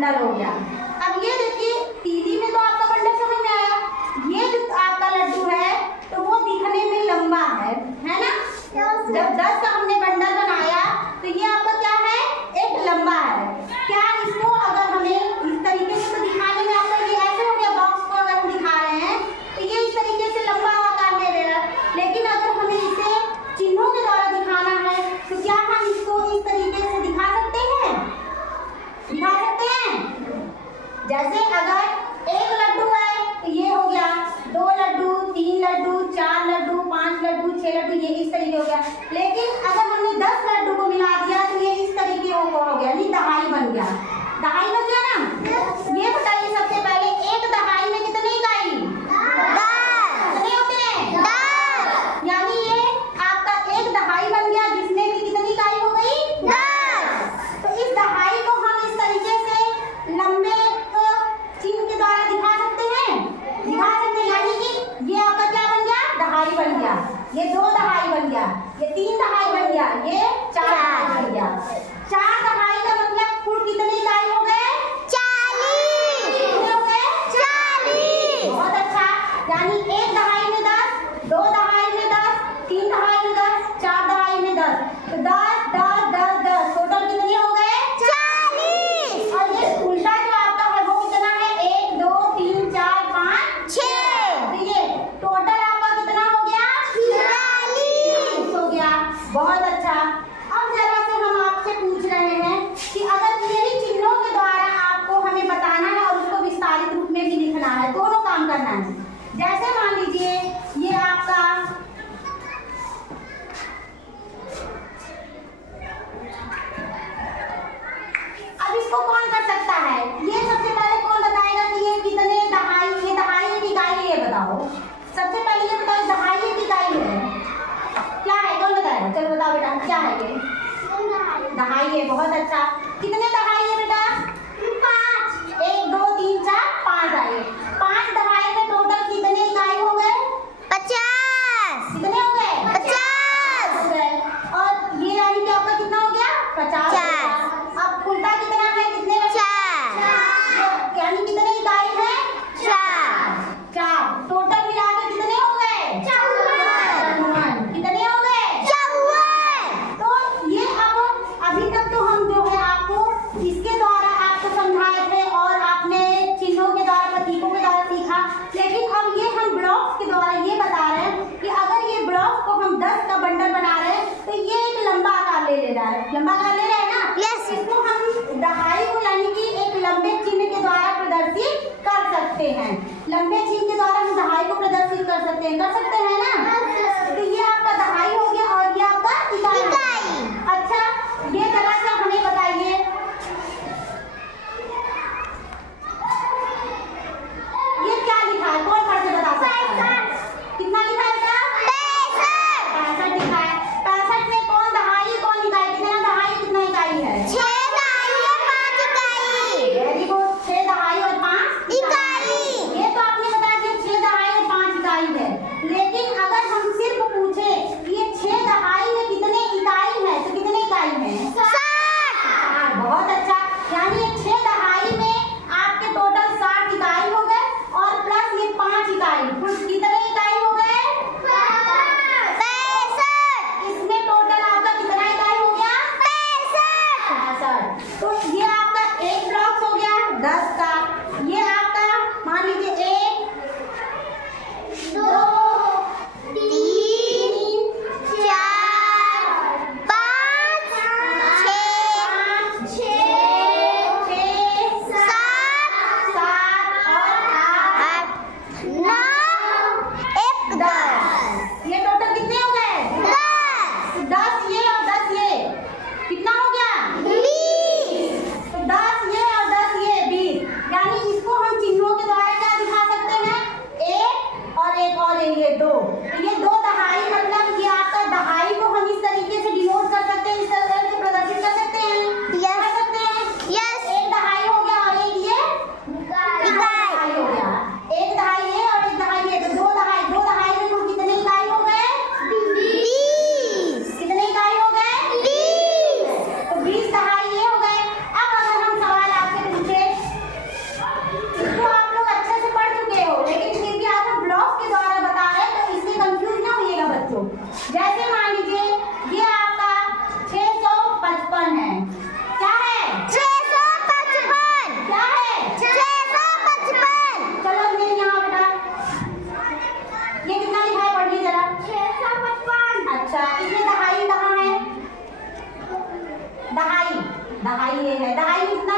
Bundle हो गया। अब ये देखिए टीवी में तो आपका बंडल समझ में आया, ये जो आपका लड्डू है तो वो दिखने में लंबा है ना। जब 10 का हमने बंडल बनाया तो ये आपका क्या है, एक लंबा है। क्या इसको अगर हमें इस तरीके से तो दिखाने में आपका ये ऐसे हो गया, बॉक्स को अगर हम दिखा रहे हैं तो ये इस तरीके से लंबा आकार ले ले रहा है, लेकिन अगर हमें इसे चिन्हों के द्वारा दिखाना है तो क्या हम इसको इस तरीके से दिखा सकते हैं? दिखा सकते हैं। जैसे अगर एक लड्डू है तो ये हो गया 2 लड्डू, 3 लड्डू, 4 लड्डू, 5 लड्डू, 6 लड्डू, ये इस तरीके हो गया। लेकिन अगर हमने 10 लड्डू को मिला दिया तो ये इस तरीके हो गया, नहीं दहाई बन गया। दहाई बन गया ना। ये बताइए सबसे पहले एक दहाई में कितने इकाई? 10। कितने होते हैं? 10। यानी ये आपका एक दहाई बन गया जिसमें कि कितनी इकाई हो गई? 10। तो इस दहाई को हम इस तरीके से लंबे चिन्ह के द्वारा दिखा सकते हैं, दिखा सकते हैं। यानी कि ये आपका क्या बन गया? दहाई बन गया। ये 2 दहाई बन गया, ये 3 दहाई बन गया, ये 4 दहाई बन गया। 4 दहाई का मतलब कुल कितने इकाई हो गए? 40। कितने हो गए? 40। बहुत अच्छा। यानी एक दहाई में 10, 2 दहाई में 10, 3 दहाई में 10, 4 दहाई में 10, तो 10 10 10 10 टोटल कितने हो गए? 40। और ये उल्टा जो आपका है वो कितना है? 1 2 3 4 5 6, तो ये टोटल आपका कितना हो गया? 46 हो गया। बहुत अच्छा। अब जरा से हम आपसे पूछ रहे हैं कि अगर यही चिन्हों के द्वारा आपको हमें बताना है और उसको विस्तारित रूप में भी लिखना है, दोनों काम करना है। जैसे मान लीजिए ये आपका अब इसको कौन कर सकता है? ये सबसे पहले कौन बताएगा कि ये कितने दहाई, ये दहाई एक इकाई है, ये बताओ। सबसे पहले ये बताओ दहाई एक इकाई है क्या है? कौन बताएगा? चलो बताओ बेटा, क्या है ये? दहाई है। बहुत अच्छा। कितने दहाई है बेटा? 5। 1 2 3 4 5 दहाई। 5 दहाई में टोटल कितने इकाई हो गए? 50। कितने हो गए? 50 हो गए। और ये यानी कि आपका कितना हो गया? 50। अब उल्टा कितना है? कितने? 4। यानी कितने इकाई है? 4। टोटल मिला के कितने हो गए? 54। कितने हो गए? 54। तो ये अभी तक तो हम जो है आपको इसके द्वारा आपको समझाए थे और आपने चिन्हों के द्वारा, प्रतीकों के द्वारा सीखा। लेकिन अब ये हम ब्लॉक्स के द्वारा ये बता रहे हैं कि अगर ये ब्लॉक को हम 10 का बंडल बना रहे हैं तो ये एक लंबा आकार ले रहा है। लंबा आकार ले रहा है ना? यस। इसको हम दहाई को यानी कि एक लंबे चिन्ह के द्वारा प्रदर्शित कर सकते हैं। लंबे चिन्ह के द्वारा हम दहाई को प्रदर्शित कर सकते हैं ना? तो ये आपका दहाई हो गया और ये आपका इकाई। अच्छा, ये जरा सा हमें बताइए ये क्या लिखा है? कौन पढ़ के बता सकता है? कितना लिखा है बेटा? 65 लिखा है। 65 में कौन दहाई कौन इकाई? कितना दहाई कितना इकाई है? 6 दहाई और 5 इकाई। Very good. 6 दहाई और 5 इकाई। ये तो आपने बताया दहाई ये है, दहाई कितना